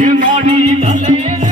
એ ગાડી ભલે